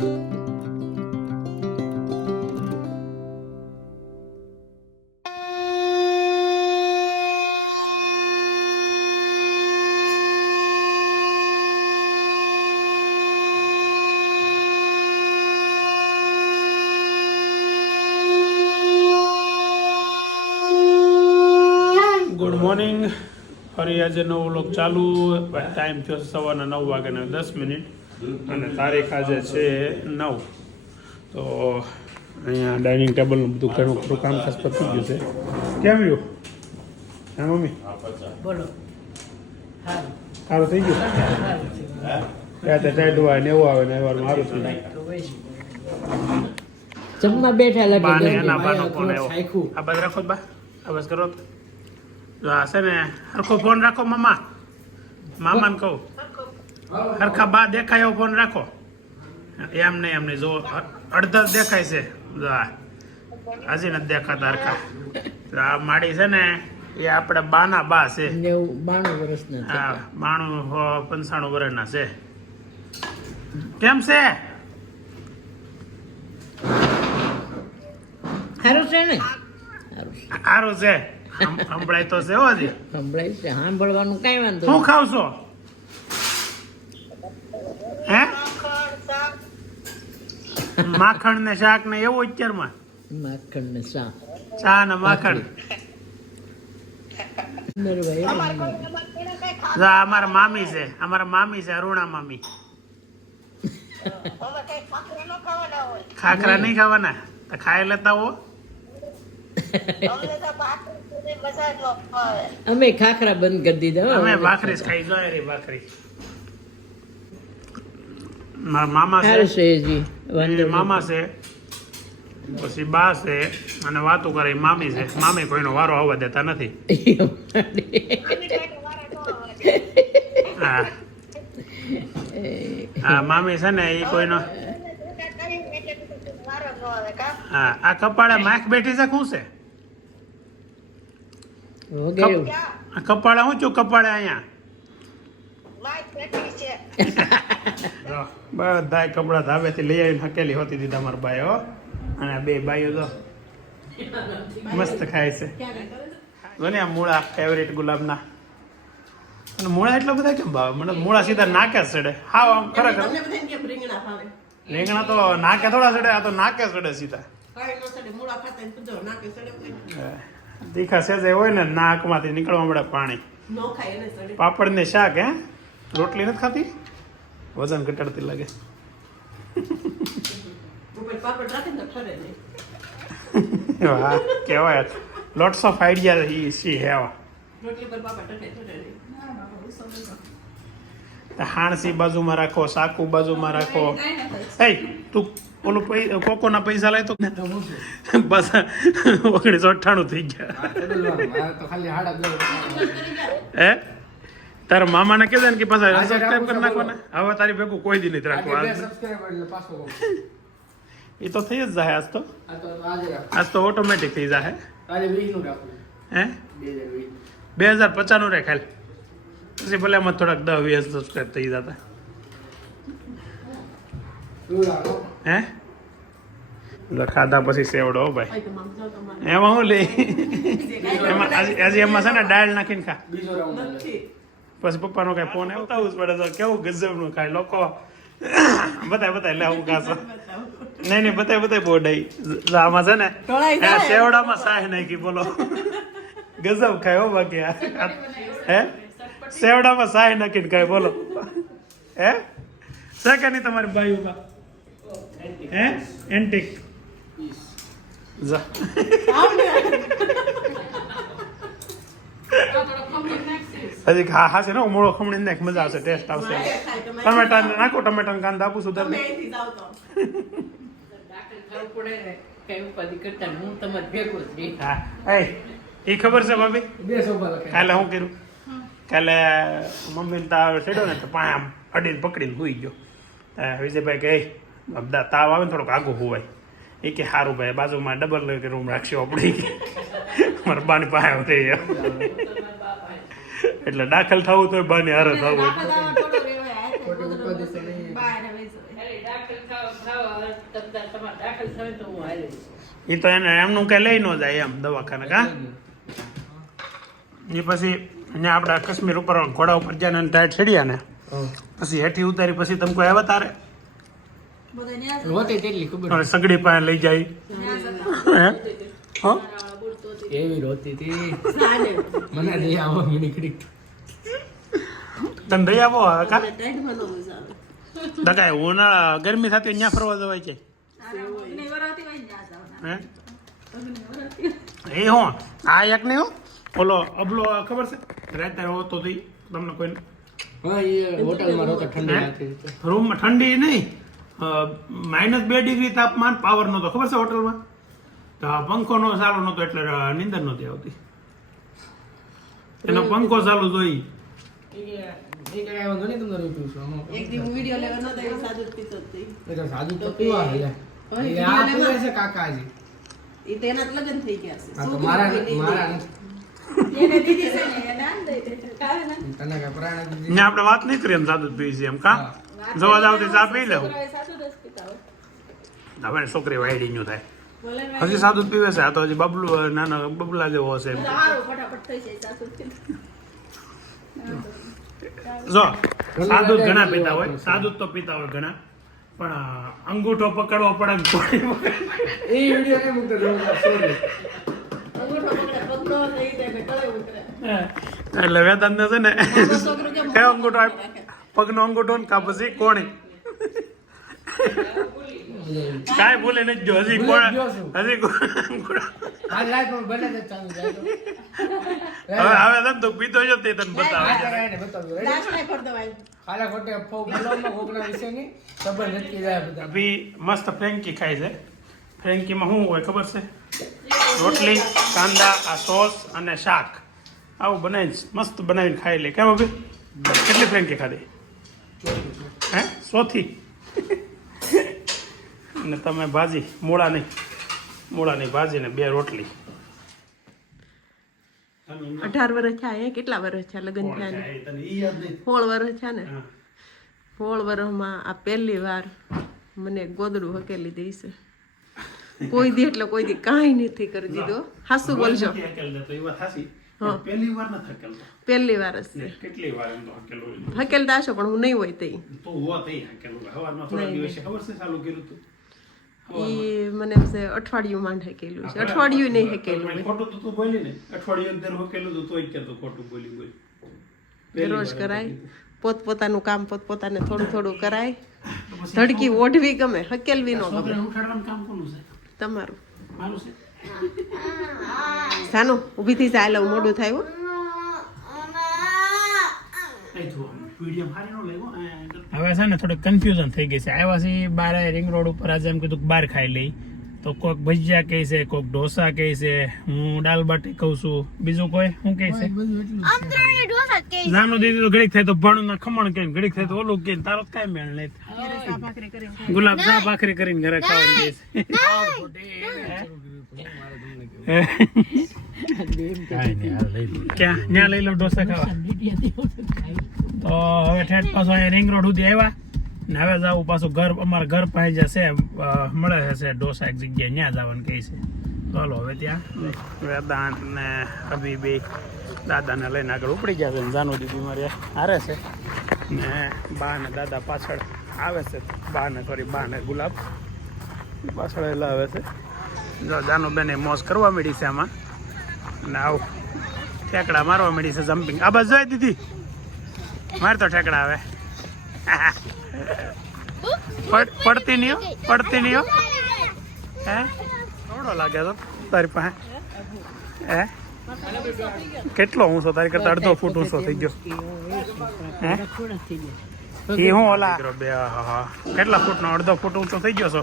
Good morning. ફરી આજે નવો વ્લોગ ચાલુ. ટાઈમ થયો સવારના 9:10 અને તારીખ આજે છે 9. તો અહીંયા ડાઇનિંગ ટેબલનું બધું ઘણું ખરું કામકાજ પતી ગયું છે. કેમ રહ્યું? હા મમ્મી બોલો. સારું થઈ ગયું? ત્યાં ટાઈટ હોય ને એવું આવે ને એવાનું સારું થઈ ગયું. જમવા બેઠા બાને લાગે એના બાનો ફોન આવ્યો. આ બસ રાખો બા, આ બસ કરો. જો આ છે ને હરખો ફોન રાખો મામા. મામાને કહું હરખા બા દેખાય એવો ફોન રાખો. એમ નહીં જો અડધા દેખાય છે. જો હજી નથી દેખાતા હરખા. આ માડી છે ને એ આપણે બાના બા છે. 92 વર્ષના. હા 95 વર્ષના છે. કેમ છે? સારું છે ને? સારું છે. સંભળાય તો છે હજી. સંભળાય છે. સાંભળવાનું કઈ વાંધો શું ખાવ છો? હે માખણ ને શાક ને એવું અત્યારમાં? માખણ ને શાક. ચા ને માખણ. અમારા મામી છે, અરુણા મામી. ખાખરા નહીં ખાવાના તો ખાઈ લેતા હો. અમે ખાખરા બંધ કરી દીધા. અમે ભાખરી જ ખાઈ જોઈએ રે ભાખરી. મારા મામા છે, મામા છે, પછી બા છે અને વાતું કરે મામી છે. મામી કોઈનો વારો આવવા દેતા નથી. હા હા મામી છે ને એ કોઈનો. હા આ કપાળે માખ બેઠી છે. શું છે આ કપાળે? શું છું કપાળે અહીંયા? બધા કપડા ધાબેથી લઈ આવીને હકેલી હોતી દીધા મારા ભાઈ. હો અને બે ભાઈઓ તો મસ્ત ખાય છે. જો ને આ મૂળા ફેવરેટ ગુલાબના. અને મૂળા એટલા બધા કેમ ભાવે? મને મૂળા સીધા નાકે જ ચડે. હા આમ ખરેખર રીંગણા તો નાકે થોડા ચડે, આ તો નાકે ચડે સીધા. તીખા સેજે હોય ને નાકમાંથી નીકળવા મળે પાણી. પાપડ ને શાક. હે રોટલી નથી ખાતી? વજન ઘટાડતી લાગે. વાહ કેવાય lots of idea he she have. હાણસી બાજુમાં રાખો, સાકુ બાજુમાં રાખો. એ તું ઓલું કોકોના પૈસા લાય તો બસ 1998 થઈ ગયા. હે તારા મામાને કહેજે ને કે પાછા સબસ્ક્રાઇબ કરી નાખવાના. હવે તારી ભેગું કોઈ દી નથી રાખવા. એ તો થઈ જ જાય. આજ તો ઓટોમેટિક થઈ જાય. હે 2050 નું રાખ. પછી ભલે એમાં થોડાક 10-20 સબસ્ક્રાઇબ થઈ જતા. હે ખાધા પછી સેવડો ભાઈ. એમાં હું લે એમાં આજે એમાં છે ને દાળ નાખીને ખા. પછી પપ્પાનો કઈ ફોન આવતા જ પડે તો કેવું ગજબનું ખાય લોકો. બતાય લે હું ખાશો. નહીં બતાય બોડાઈ. આમાં છે ને સેવડામાં સાહ નાખી. બોલો ગજબ ખાય હો બાકી. હે સેવડામાં સાહ નાખીને ખાય. બોલો હે છે કે નહીં તમારી બાયુમાં? હે એન્ટિક જા હજી હા છે ને મોળો ખમણી નાખ. મજા આવશે, ટેસ્ટ આવશે. ટમેટા નાખો, ટમેટા કાંદા આપું સુધર. એ ખબર છે ભાભી કાલે શું કર્યું? કાલે મમ્મી ચડ્યો ને તો આમ અડીને પકડીને સુઈ ગયો. વિજયભાઈ કે તાવ આવે ને થોડોક આગો હોવાય. એ કે સારું ભાઈ બાજુમાં ડબલ રૂમ રાખશો આપણે. મારા બાની પાસે થઈ એટલે દાખલ થવું તો બાની હારે થવું. એ તો એને એમનું કઈ લઈ ન જાય એમ દવાખાને કા એ પછી અહીંયા આપણા કાશ્મીર ઉપર ઘોડા ઉપર જ્યાં ટાયર ચડ્યા ને પછી હેઠી ઉતારી પછી તમે કોઈ આવ્યા તારે સગડી પાસે લઈ જાય એવી રોતી હતી મને દઈ આવો નીકળી તમે દઈ આવો કા દગા ઉનાળા ગરમી થતી અહીંયા ફરવા જવાય છે એ હો આ એક નહીં હો ઓલો અબલો ખબર છે રાતે હોતો હતી તમને કોઈ રૂમમાં ઠંડી નહીં -2 ડિગ્રી તાપમાન પાવર નતો ખબર છે હોટલમાં તો પંખો નો ચાલુ નતો એટલે નીંદર નહોતી આવતી એનો પંખો ચાલુ જોઈ આપડે વાત નહીં કરીએ એમ સાદુ પી છે એમ કા જોવા જાવ ચા પી લેવું હવે છોકરી વાયડી નું થાય હજી સાદુ પીવે છે આ તો હજી બબલું નાના બબલા જેવો હશે જો સાદુ ઘણા પીતા હોય સાદુ તો પીતા હોય ઘણા પણ અંગૂઠો પકડવો પડે એ વિડિયો ને મૂકતો એટલે વેદાંત છે ને કયો અંગૂઠો પગનો અંગૂઠો ને કા પછી કોણી કાંઈ ભૂલે નથી જો હજી હવે તો પીતો જ તે તને બતાવે મસ્ત ફ્રેન્કી ખાય છે ફ્રેન્કીમાં શું હોય ખબર છે રોટલી કાંદા આ સોસ અને શાક આવું બનાવીને મસ્ત બનાવીને ખાઈ લે કેમ ભાઈ કેટલી ફ્રેન્કી ખાધી હે 100 થી અને તમે ભાજી મૂળાની ભાજી ને 2 રોટલી 18 વર્ષ થયા કેટલા વર્ષ થયા લગ્ન થયા 16 વર્ષ થયા ને 16 વર્ષમાં આ પહેલી વાર મને ગોદડું હકેલી દઈ છે કોઈ દી એટલે કોઈ દી કાંઈ નથી કરી દીધો હાસુ બોલજો પહેલી વાર હશે હકેલતા હશો પણ હું નહીં હોય તે મને અઠવાડિયું માંડ હકેલું છે અઠવાડિયું નહીં હકેલું રોજ કરાય પોતપોતાનું કામ પોતપોતાને થોડું થોડું કરાય ધડકી ઓઢવી ગમે હકેલવી ન ગમે તમારું સાનું ઊભી થઈ જાય મોડું થાય હો હવે છે ને થોડું કન્ફ્યુઝન થઈ ગઈ છે આવ્યા છે બાર રિંગ રોડ ઉપર આજે એમ કીધું બહાર ખાઈ લઈ તો કોઈક ભજીયા કહે છે કોઈક ઢોસા કહે છે હું દાલ બાટી કહું છું બીજું કોઈ શું કહે છે નાનું દીદી તો ઘડીક થાય તો ભણું ના ખમણ કે ઘડીક થાય તો ઓલું કે તારો કઈ મેળ નહીં ગુલાબ ચા ભાખરી કરીને ઘરે ખાવાનું કહે છે ક્યાં ત્યાં લઈ લો ઢોસા ખાવા તો હવે ઠેઠ પાછો અહીંયા રિંગ રોડ સુધી આવ્યા ને હવે જવું પાછું ઘર અમારા ઘર પાસે જશે મળે છે ઢોસા એક જગ્યાએ ત્યાં જવાનું કહે છે ચાલો હવે ત્યાં વેદાંત ને અભી દાદાને લઈને આગળ ઉપડી ગયા છે જાનુ દીદી મારે હારે છે ને બા ને દાદા પાછળ આવે છે બા ને ગુલાબ પાછળ એલા આવે છે જો જાનુ બેને મોજ કરવા માંડી છે આમાં ને આવું ઠેકડા મારવા માંડી છે જમ્પિંગ આ બસ જોઈ દીદી મારે તો ઠેકડા આવે પડતી નહીં હો હે થોડો લાગે તો તારી પાસે હે કેટલો ઊંચો તારી કરતા 1.5 ફૂટ ઊંચો થઈ ગયો હે એ હું ઓલા કેટલા ફૂટ નો 1.5 ફૂટ ઊંચો થઈ ગયો છો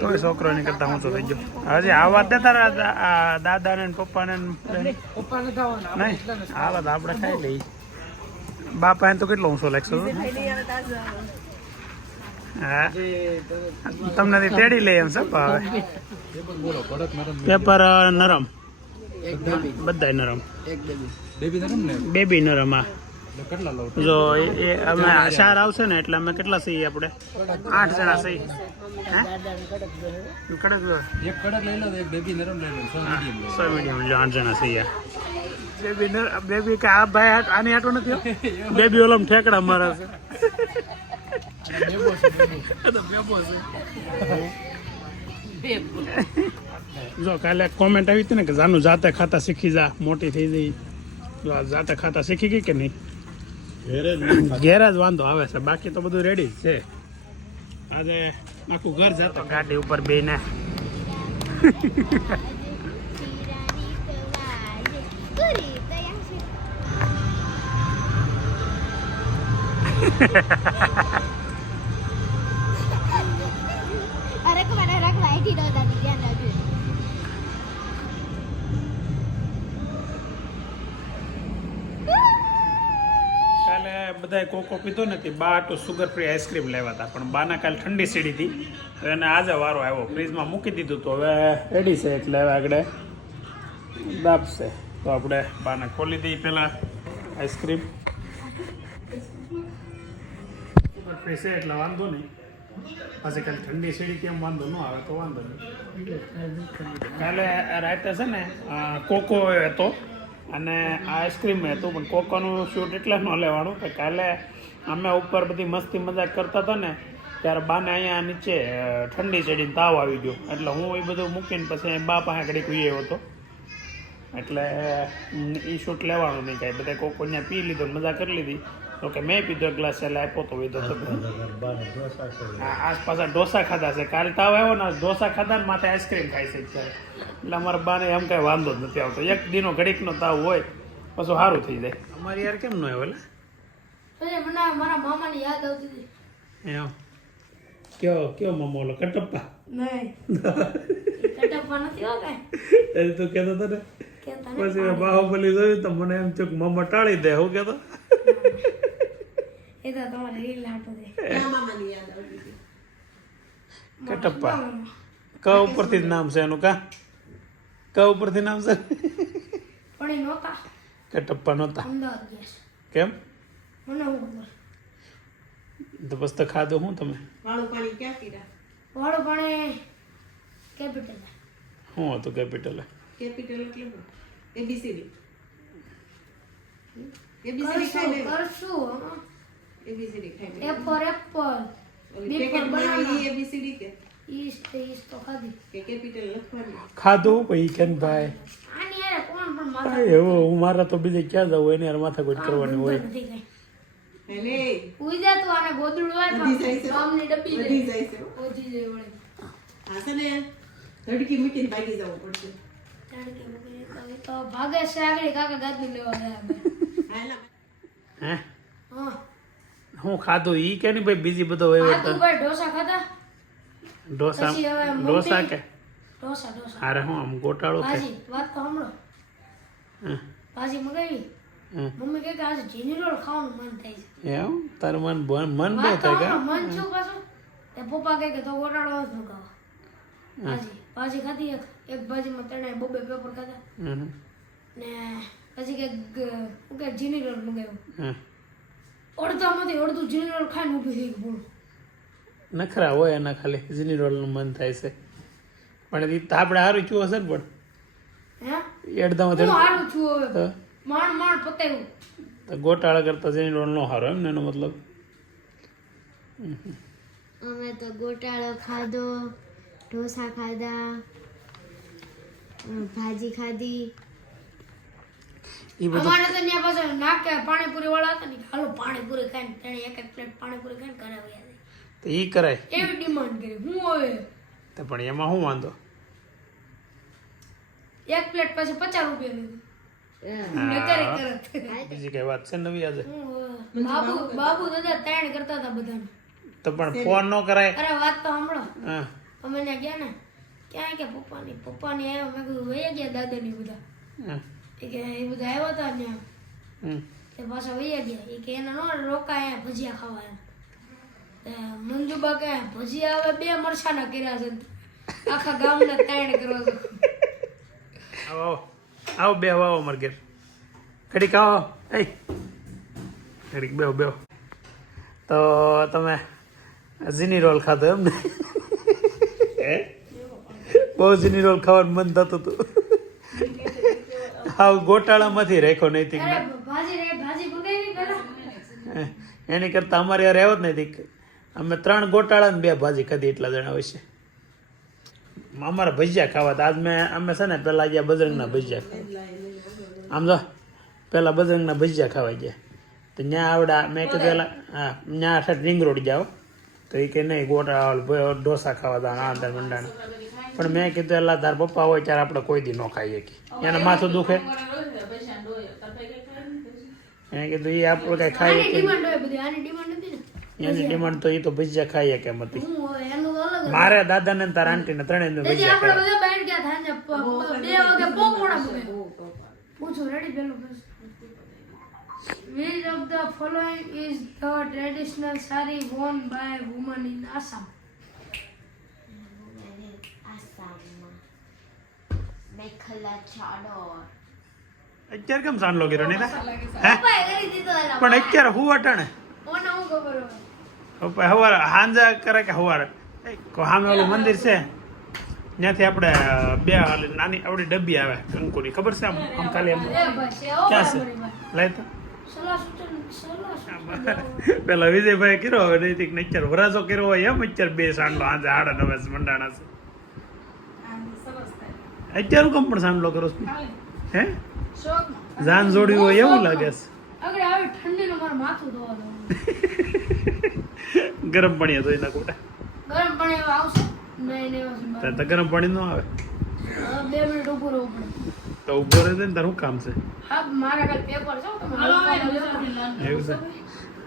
કોઈ છોકરો ની કરતા ઊંચો થઈ ગયો હજી આ વાત દે તારા દાદા ને પપ્પા ને નહીં આ વાત આપડે ખાઈ લઈ બાપા તો કેટલો ઊંચો લાગશે હા તમને તેડી લઈ એમ છે પેપર નરમ બધા નરમ બેબી નરમ હા કેટલા લઉં જો એ અમે 4 આવશે ને એટલે અમે કેટલા છીએ આપણે 8 જણા છીએ હે કડક એક કડક લઈ લો એક બેબી નરમ લઈ લો 100 મીડિયમ લો 100 મીડિયમ જો 8 જણા છીએ બેબી કે આ ભાઈ આની આટો નથી બેબી ઓલમ ઠેકડા મારે છે જો કાલે કોમેન્ટ આવી હતી ને કે જાનું જાતે ખાતા શીખી જા મોટી થઈ જઈ જો આ જાતે ખાતા શીખી ગઈ કે નહીં ઘેર જ વાંધો આવે છે બાકી તો બધું રેડી છે આજે આખું ઘર જતો ગાડી ઉપર બેને કાલે બધાએ કોકો પીધો નથી બા તો સુગર ફ્રી આઈસ્ક્રીમ લેવા હતા પણ બાના કાલે ઠંડી સીડી હતી તો એને આજે વારો આવ્યો ફ્રીજમાં મૂકી દીધું તો હવે રેડી છે એટલે હવે આગળ દાબશે તો આપણે બાને ખોલી દઈએ પહેલાં આઈસ્ક્રીમ સુગર ફ્રી છે એટલે વાંધો નહીં પછી કાલે ઠંડી સીડી કેમ વાંધો ન આવે તો વાંધો નહીં કાલે રાતે છે ને કોકો હતો અને આઈસ્ક્રીમ હતું પણ કોકોનું શૂટ એટલે ન લેવાનું કે કાલે અમે ઉપર બધી મસ્તી મજાક કરતા હતા ને ત્યારે બાને અહીંયા નીચે ઠંડી ચડીને તાવ આવી ગયો એટલે હું એ બધું મૂકીને પછી બા પાસે ઘડીક ઉયો હતો એટલે એ શૂટ લેવાનું નહીં કાંઈ બધા કોકો ત્યાં પી લીધો મજા કરી લીધી તો કે મેં પીધો એક ગ્લાસ એટલે આપ્યો તો લીધો તો આસપાસ ઢોસા ખાધા છે કાલે તાવ આવ્યો ને ઢોસા ખાધા ને માથે આઈસ્ક્રીમ ખાઈ છે અત્યારે એટલે અમારા બાને એમ કાંઈ વાંધો જ નથી આવતો એક દીનો ઘડીકનો તાવ હોય પછી સારું થઈ જાય અમારી યાર કેમ ન આવ્યો એટલે મારા મામાની યાદ આવતી હતી એમ કયો મામો ઓલો કટપ્પા નહીં કટપ્પા નથી હો કાંઈ એ તું કહેતો હતો ને પછી બાહુબલી જોયું તો મને એમ થયું કે મામા ટાળી દે હું કહેતો એ તો તમારે રીલ હાટો દે મામાની યાદ આવતી હતી કટપ્પા ક ઉપરથી જ નામ છે એનું ક ઉપરથી નામ છે પણ એ નહોતા કટપ્પા નહોતા અમદાવાદ ગયા છે કેમ મને હું ખબર તો બસ તો ખાધું હું તમે વાળું પાણી ક્યાં પીડા વાળું પણ કેપિટલ શું હતું કેપિટલ કેપિટલ એટલે શું એબીસીડી કરશું એબીસીડી ખાઈ એ ફોર એપલ પેકેટમાં એબીસીડી કે ઈસ્ટ તો ખાધી કે કેપિટલ લખવાની ખાધું પછી કેમ ભાઈ આની યાર કોણ પણ માથા એવો હું મારા તો બીજે ક્યાં જવું એની યાર માથા કોઈ કરવાની હોય નથી કઈ એટલે ઉઈજા તો આને ગોદડું હોય બધી જાય છે. ગામની ડબ્બી બધી જાય છે ઓછી જાય વળે હા છે ને ધડકી મૂકીને ભાગી જવું પડશે જાણે કે મોકલી તો ભાગે છે આગળ કાકા ગાદલું લેવા ગયા બે હાલા હે હા હું ખાધું ઈ કે નહીં ભાઈ બીજી બધો હોય આ તું ભાઈ ઢોસા ખાધા ઢોસા પછી હવે મમ્મી- ઢોસા કે ઢોસા અરે હું આમ ગોટાળો કે ભાજી વાત તો સાંભળો હે, ભાજી મગાવી હે. મમ્મી કહે કે આજે જીની રોલ ખાવાનું મન થાય છે એમ તારું મન બહુ વાત તો થાય સાંભળો, મન છું પાછું તે પપ્પા કહે કે તો ગોટાળો જ મગાવો ભાજી ખાધી એક ભાજીમાં ત્રણે બબે પેપર ખાધા કે ને પછી કે શું કે જીની રોલ મગાવ્યો હે. અડધામાંથી અડધું જીની રોલ ખાઈને ઊભી થઈ ગઈ બોલો નખરા હોય એના ખાલી જીની રોલનું મન થાય છે પણ એ તો આપણે સારું ચૂ હશે ને પણ હે એડધામાં હું હારું છું હવે તો માંડ પતાવ્યું તો ગોટાળા કરતા જીની રોલ નો સારો એમ ને એનો મતલબ અમે તો ગોટાળો ખાધો ઢોસા ખાધા ભાજી ખાધી એ બધું અમારે તો ત્યાં પાછળ નાકે પાણીપુરી વાળા હતા ને કે હાલો પાણીપુરી ખાઈને તેને એક પ્લેટ પાણીપુરી ખાઈને કરાવી આવે તો એ કરાય એવી ડિમાન્ડ કરી હું હવે તો પણ એમાં શું વાંધો એક પ્લેટ પછી 50 રૂપિયા લીધું નકર કરત બીજી કઈ વાત છે નવી આજે બાબુ દાદા ત્રણ કરતા હતા બધાને તો પણ ફોન ન કરાય અરે વાત તો સાંભળો હા અમે ત્યાં ગયા ને ક્યાં કે પપ્પાની આવ્યા મેં કીધું વૈયા ગયા દાદાની બધા હા, એ કે એ બધા આવ્યા હતા ત્યાં હમ. તે પાછા વૈયા ગયા એ કે એના નો રોકાય ભજીયા ખાવા એમ તે મંજુબા કે ભજીયા હવે 2 મરસાના કર્યા છે આખા ગામને ત્રણ કરવા છે આવો આવો બે આવો અમારે ઘેર ઘડીક આવો એ ઘડીક બેહો બેહો. તો તમે ઝીની રોલ ખાધો એમ ને? બહુ ઝીની રોલ ખાવાનું મન થતું હતું. હાવ ગોટાળામાંથી રાખ્યો નૈતિક ને. ભાજી મંગાવી પેલા એની કરતા અમારે યાર આવ્યો જ નૈતિક. અમે 3 ગોટાળા ને 2 ભાજી ખાધી એટલા જણા હોય છે. અમારા ભજીયા ખાવા હતા. આજ અમે છે ને પેલા ગયા બજરંગના ભજીયા ખાવા. આમ જો પેલા બજરંગના ભજીયા ખાવા ગયા તો ત્યાં આવડા મેં કીધું એલા હા ત્યાં સાઈડ રિંગ રોડ જાઓ તો એ કે નહીં ગોટા ઢોસા ખાવા હતા આંધા મંડાણા. પણ મેં કીધું એલા તાર પપ્પા હોય ત્યારે આપણે કોઈ દી ન ખાઈએ કે એને માથું દુખે. એને કીધું એ આપણે કઈ ખાઈએ કે ડિમાન્ડ હોય બધી આની ડિમાન્ડ નથી ને એની ડિમાન્ડ તો એ તો ભજીયા ખાઈએ કેમ હતી. હું એનું તો અલગ મારે દાદા ને તારા આંટી ને ત્રણેય તેથી ભજીયા આપણે ખાવા. બધા બહાર ગયા થાય ને 2 વાગે પકોડા બને પૂછો રેડી પેલું which of the following is the traditional saree worn by women in Assam આસામમાં મેખલા ચાદોર. અત્યારે કેમ સાંડલો કર્યો નહીં હે પપ્પાએ કરી દીધો એલા પણ અત્યારે હું અટાણે ઓને હું ખબર હોય હવાર હાંજા કરે કે હવાર સામે ઓલું મંદિર છે ત્યાંથી આપણે 2 નાની આવડી ડબ્બી આવે કંકુની ખબર છે આમ ખાલી આમ એ ભાઈ છે ઓ ક્યાં છે લઈ તો સલાહ સૂચન પેલા વિજયભાઈ કર્યો હવે નૈતિક ને અત્યારે વરાજો કર્યો હોય એમ અત્યારે 2 સાંડલો હાંજા 9:30 મંડાણા છે અત્યારે હું કેમ પણ સાંડલો કરો છો હે જાન જોડ્યું હોય એવું લાગે છે અગર આવે ઠંડીનું મારું માથું ધોવા દો ગરમ પાણી ધોઈ નાખું ગરમ પાણી હવે આવશે નહીં નહીં તો ગરમ પાણી ન આવે 2 મિનિટ ઊભું રહેવું પડે તો ઉભો રહે ને તારું શું કામ છે હા મારા કાલ પેપર છે તમે એવું છે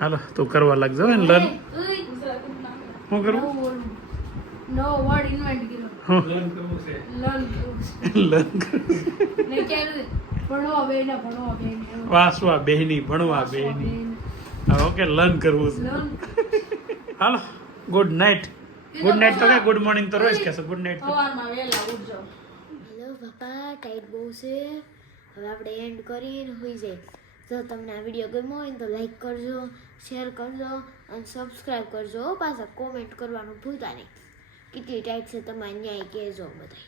હાલો તું કરવા લાગજો ને લર્ન શું કરવું નવો વર્ડ ઇન્વેન્ટ કર્યો લર્ન કરવું લર્ન ને ક્યારે ભણવા બેના વાસવા બેહની ભણવા બેહની ઓકે લર્ન કરવું છે લર્ન હાલો ગુડ નાઇટ ગુડ નાઇટ તો કે ગુડ મોર્નિંગ તો રોજ કહેશે ગુડ નાઇટ સવારમાં વહેલા ઉઠજો હેલો પપ્પા ટાઈટ બહુ છે હવે આપણે એન્ડ કરીને હોઈ જાય. જો તમને આ વિડીયો ગમ્યો હોય ને તો લાઈક કરજો, શેર કરજો અને સબસ્ક્રાઈબ કરજો. પાછા કોમેન્ટ કરવાનું ભૂલતા નહીં. કેટલી ટાઈટ છે તમારે ન્યાય કહેજો બધાય.